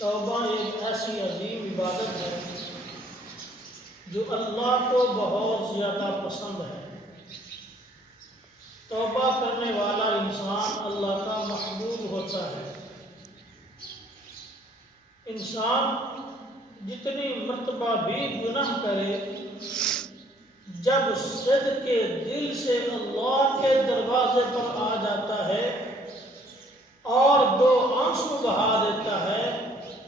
توبہ ایک ایسی عظیم عبادت ہے جو اللہ کو بہت زیادہ پسند ہے۔ توبہ کرنے والا انسان اللہ کا محبوب ہوتا ہے۔ انسان جتنی مرتبہ بھی گناہ کرے، جب صدق کے دل سے اللہ کے دروازے پر آ جاتا ہے اور دو آنسو بہا دیتا ہے،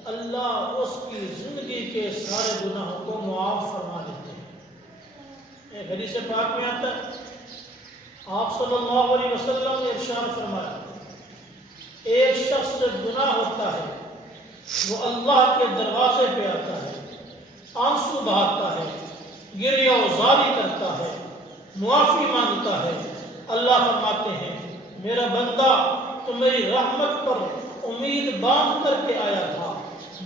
اللہ اس کی زندگی کے سارے گناہوں کو معاف فرما دیتے ہیں۔ ایک حدیث پاک میں آتا ہے، آپ صلی اللہ علیہ وسلم نے ارشاد فرمایا، ایک شخص سے گناہ ہوتا ہے، وہ اللہ کے دروازے پہ آتا ہے، آنسو بہاتا ہے، گریہ وزاری کرتا ہے، معافی مانگتا ہے، اللہ فرماتے ہیں میرا بندہ تو میری رحمت پر امید باندھ کر کے آیا تھا،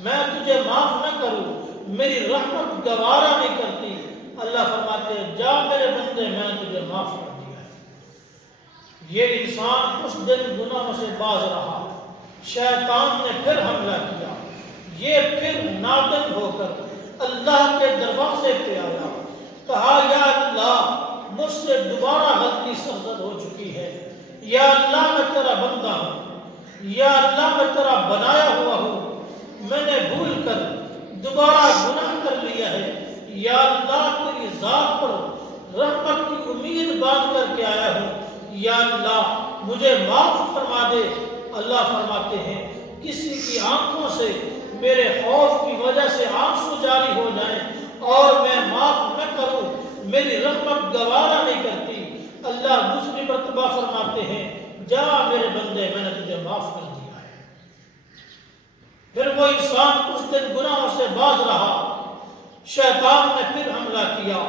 میں تجھے معاف نہ کروں، میری رحمت گوارا نہیں کرتی، اللہ فرماتے ہیں جا میرے بندے میں تجھے معاف کر دیا ہے۔ یہ انسان اس دن گناہوں سے باز رہا، شیطان نے پھر حملہ کیا، یہ پھر نادم ہو کر اللہ کے دروازے پہ آیا، کہا یا اللہ مجھ سے دوبارہ غلطی سرزد ہو چکی ہے، یا اللہ میں تیرا بندہ ہوں، یا اللہ میں تیرا بنایا ہوا ہوں، میں نے بھول کر دوبارہ گناہ کر لیا ہے، یا اللہ تیری ذات پر رحمت کی امید باندھ کر کے آیا ہوں، یا اللہ مجھے معاف فرما دے۔ اللہ فرماتے ہیں کسی کی آنکھوں سے میرے خوف کی وجہ سے آنسو جاری ہو جائیں اور میں معاف نہ کروں، میری رحمت گوارا نہیں کرتی، اللہ دوسری مرتبہ فرماتے ہیں جا میرے بندے میں نے تجھے معاف کر دیا ہے۔ پھر وہ انسان اس دن گناہوں سے باز رہا، شیطان نے پھر حملہ کیا،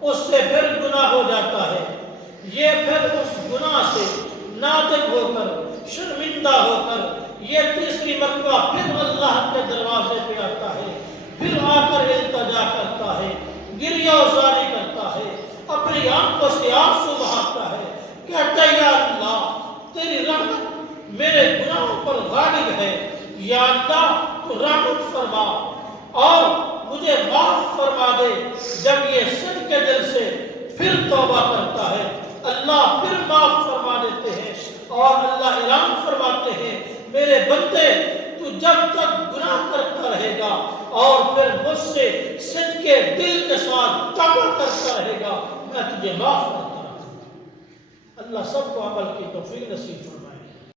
اس سے پھر گناہ ہو جاتا ہے، یہ پھر اس گناہ سے نادم ہو کر شرمندہ ہو کر یہ تیسری مرتبہ پھر اللہ کے دروازے پہ آتا ہے، پھر آ کر التجا کرتا ہے، گریہ وزاری کرتا ہے، اپنی آنکھوں سے آنسو بہاتا ہے، کہتا ہے یا اللہ تیری رحمت میرے گناہوں پر غالب ہے، یا اللہ تو رحمت فرما اور مجھے معاف فرما دے۔ جب یہ صدق کے دل سے پھر توبہ کرتا ہے، اللہ پھر معاف فرما دیتے ہیں اور اللہ اعلان فرماتے ہیں میرے بندے تو جب تک گناہ کرتا رہے گا اور پھر مجھ سے صدق کے دل کے ساتھ توبہ کرتا رہے گا، میں تجھے معاف کرتا رہوں گا۔ اللہ سب کو عمل کی توفیق نصیب فرمائے۔